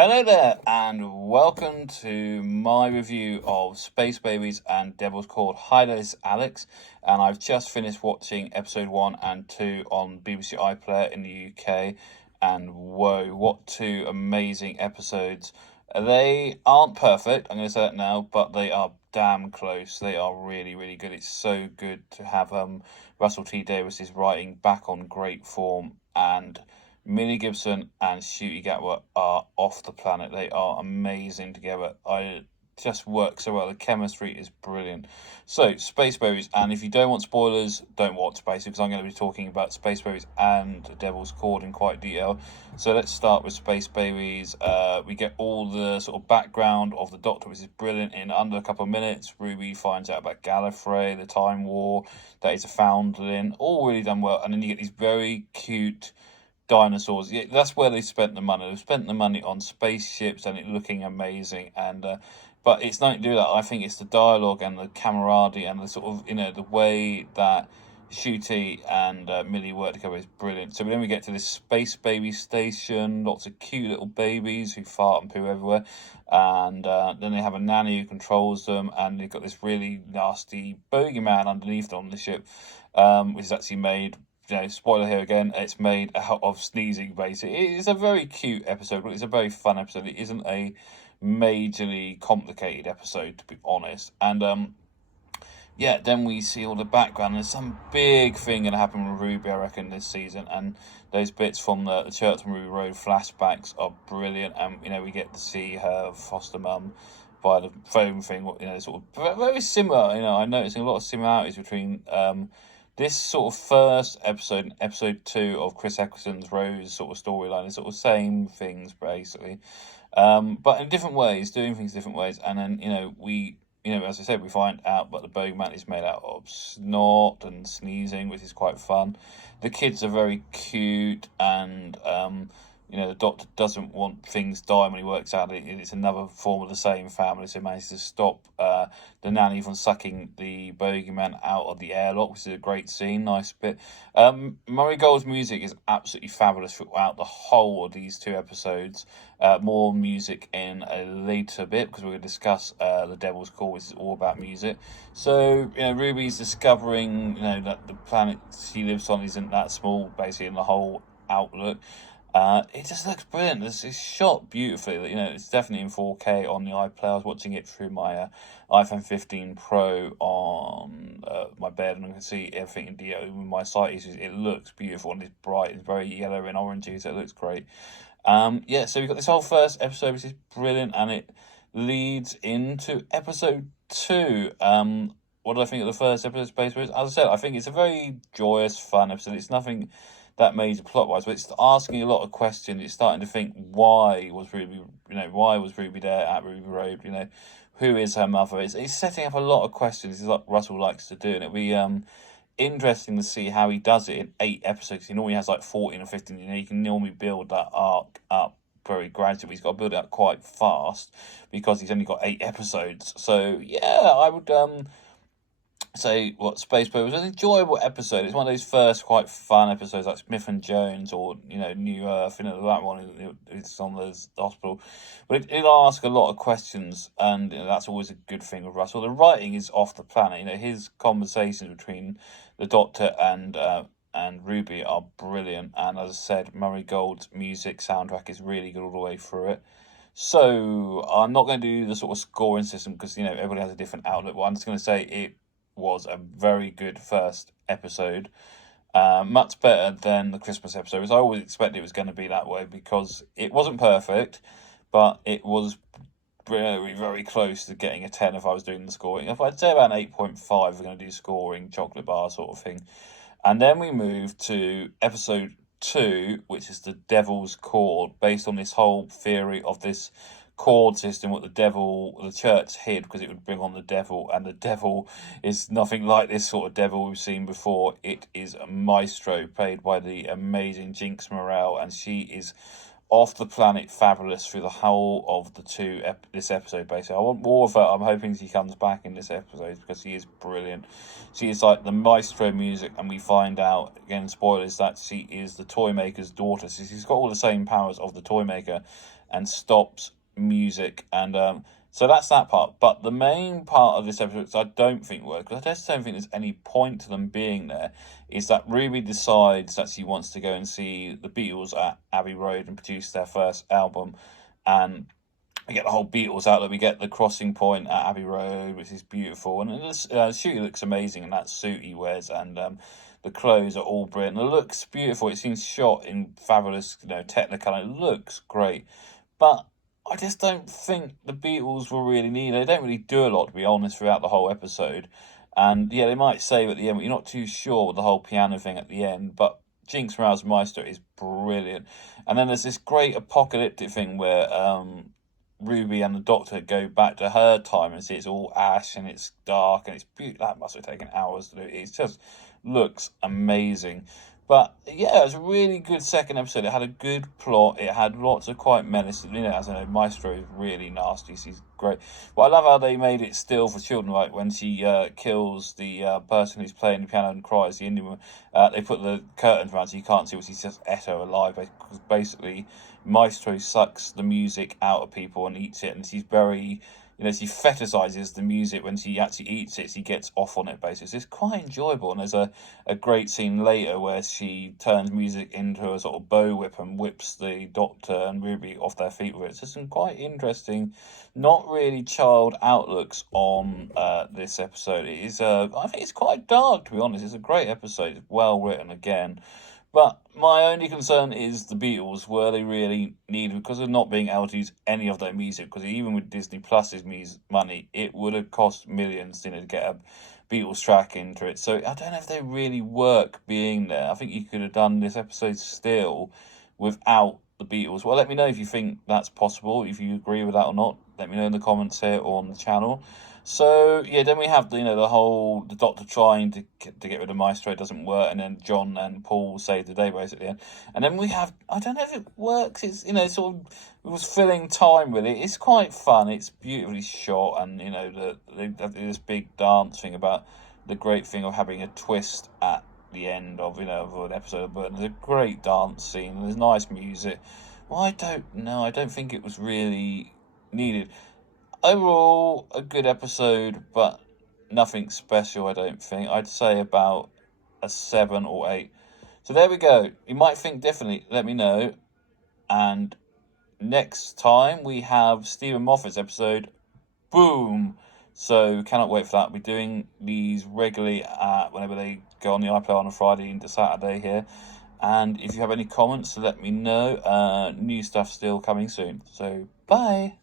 Hello there, and welcome to my review of Space Babies and Devil's Chord. Hi, this is Alex, and I've just finished watching episode 1 and 2 on BBC iPlayer in the UK, and whoa, what two amazing episodes. They aren't perfect, I'm going to say that now, but they are damn close. They are really, really good. It's so good to have Russell T Davies's writing back on great form, and Millie Gibson and Ncuti Gatwa are off the planet. They are amazing together. I just work so well. The chemistry is brilliant. So, Space Babies, and if you don't want spoilers, don't watch basically, because I'm going to be talking about Space Babies and Devil's Chord in quite detail. So let's start with Space Babies. We get all the sort of background of the Doctor, which is brilliant. In under a couple of minutes, Ruby finds out about Gallifrey, the Time War, that he's a foundling. All really done well. And then you get these very cute dinosaurs. Yeah, that's where they spent the money. They've spent the money on spaceships and it looking amazing. And but it's nothing to do with that. I think it's the dialogue and the camaraderie and the sort of the way that Ncuti and Millie work together is brilliant. So then we get to this space baby station. Lots of cute little babies who fart and poo everywhere. And then they have a nanny who controls them, and they've got this really nasty bogeyman underneath them on the ship, which is actually made. Spoiler here again, it's made out of sneezing, basically. It's a very cute episode, but it's a very fun episode. It isn't a majorly complicated episode, to be honest. And, yeah, then we see all the background. There's some big thing going to happen with Ruby, I reckon, this season. And those bits from the Church on Ruby Road flashbacks are brilliant. And, we get to see her foster mum by the phone thing, sort of very similar. I'm noticing a lot of similarities between this sort of first episode and episode 2 of Chris Eccleston's Rose sort of storyline is sort of same things basically, but in different ways, doing things different ways. And then we as I said, we find out that the bogeyman is made out of snot and sneezing, which is quite fun. The kids are very cute, and the Doctor doesn't want things dying when he works out it's another form of the same family, so he manages to stop the nanny from sucking the bogeyman out of the airlock, which is a great scene, nice bit. Murray Gold's music is absolutely fabulous throughout the whole of these 2 episodes. More music in a later bit, because we're going to discuss the Devil's Call, which is all about music. So, Ruby's discovering, that the planet she lives on isn't that small, basically, in the whole outlook. It just looks brilliant. It's shot beautifully. It's definitely in 4K on the iPlayer. I was watching it through my iPhone 15 Pro on my bed, and I can see everything in with my sight issues. It looks beautiful, and it's bright. It's very yellow and orangey, so it looks great. Yeah, so we've got this whole first episode, which is brilliant, and it leads into episode 2. What do I think of the first episode of Space Race? As I said, I think it's a very joyous, fun episode. It's nothing that major plot-wise, but it's asking a lot of questions. It's starting to think, why was Ruby there at Ruby Road? Who is her mother? It's setting up a lot of questions. It's like Russell likes to do, and it'll be interesting to see how he does it in 8 episodes. He normally has like 14 or 15. You can normally build that arc up very gradually. He's got to build it up quite fast because he's only got 8 episodes. So yeah, I would say what Space Boat was an enjoyable episode. It's one of those first quite fun episodes like Smith and Jones or New Earth. That one is on the hospital, but it'll ask a lot of questions, and that's always a good thing with Russell. The writing is off the planet. His conversations between the Doctor and Ruby are brilliant, and as I said, Murray Gold's music soundtrack is really good all the way through it. So I'm not going to do the sort of scoring system because everybody has a different outlook, but I'm just going to say it was a very good first episode, much better than the Christmas episode, as I always expected it was going to be that way, because it wasn't perfect, but it was very, very close to getting a 10 if I was doing the scoring. If I'd say about an 8.5, we're going to do scoring, chocolate bar sort of thing. And then we move to episode 2, which is the Devil's Chord, based on this whole theory of this chord system, what the church hid because it would bring on the devil, and the devil is nothing like this sort of devil we've seen before. It is a Maestro, played by the amazing Jinx Morel, and she is off the planet fabulous through the whole of this episode. Basically, I want more of her. I'm hoping she comes back in this episode because she is brilliant. She is like the Maestro music, and we find out, again, spoilers, that she is the Toymaker's daughter. So she's got all the same powers of the Toymaker, and stops music. And so that's that part. But the main part of this episode, which I don't think works, because I just don't think there's any point to them being there, is that Ruby decides that she wants to go and see the Beatles at Abbey Road and produce their first album. And we get the whole Beatles outlet. We get the crossing point at Abbey Road, which is beautiful. And Shooty looks amazing in that suit he wears. And the clothes are all brilliant. It looks beautiful. It seems shot in fabulous, Technicolor. It looks great. But I just don't think the Beatles were really needed. They don't really do a lot, to be honest, throughout the whole episode. And yeah, they might save at the end, but you're not too sure with the whole piano thing at the end. But Jinx Morales Maestro is brilliant. And then there's this great apocalyptic thing where Ruby and the Doctor go back to her time and see it's all ash and it's dark and it's beautiful. That must have taken hours to do. It just looks amazing. But yeah, it was a really good second episode. It had a good plot. It had lots of quite menacing. As I know, Maestro is really nasty. She's great. But I love how they made it still for children. Like when she kills the person who's playing the piano and cries, the Indian woman. They put the curtains around so you can't see what she's just ate her alive. Because basically, Maestro sucks the music out of people and eats it, and she's very. She fetishizes the music when she actually eats it. She gets off on it, basically. It's quite enjoyable. And there's a great scene later where she turns music into a sort of bow whip and whips the Doctor and Ruby off their feet with it. So some quite interesting, not really child outlooks on this episode. It is, I think it's quite dark, to be honest. It's a great episode. It's well written again. But my only concern is the Beatles. Were they really needed? Because of not being able to use any of their music, because even with Disney Plus's money, it would have cost millions, to get a Beatles track into it. So I don't know if they really work being there. I think you could have done this episode still without the Beatles. Well, let me know if you think that's possible, if you agree with that or not. Let me know in the comments here or on the channel. So yeah, then we have the Doctor trying to get rid of Maestro, it doesn't work, and then John and Paul save the day basically, and then we have, I don't know if it works. It's sort of, it was filling time with it. It's quite fun. It's beautifully shot, and they have this big dance thing about the great thing of having a twist at the end of of an episode of Burton. There's a great dance scene. And there's nice music. Well, I don't know. I don't think it was really needed. Overall, a good episode, but nothing special, I don't think. I'd say about a 7 or 8. So there we go. You might think differently. Let me know. And next time we have Stephen Moffat's episode, Boom. So cannot wait for that. We're doing these regularly whenever they go on the iPlayer on a Friday into Saturday here. And if you have any comments, let me know. New stuff still coming soon. So bye.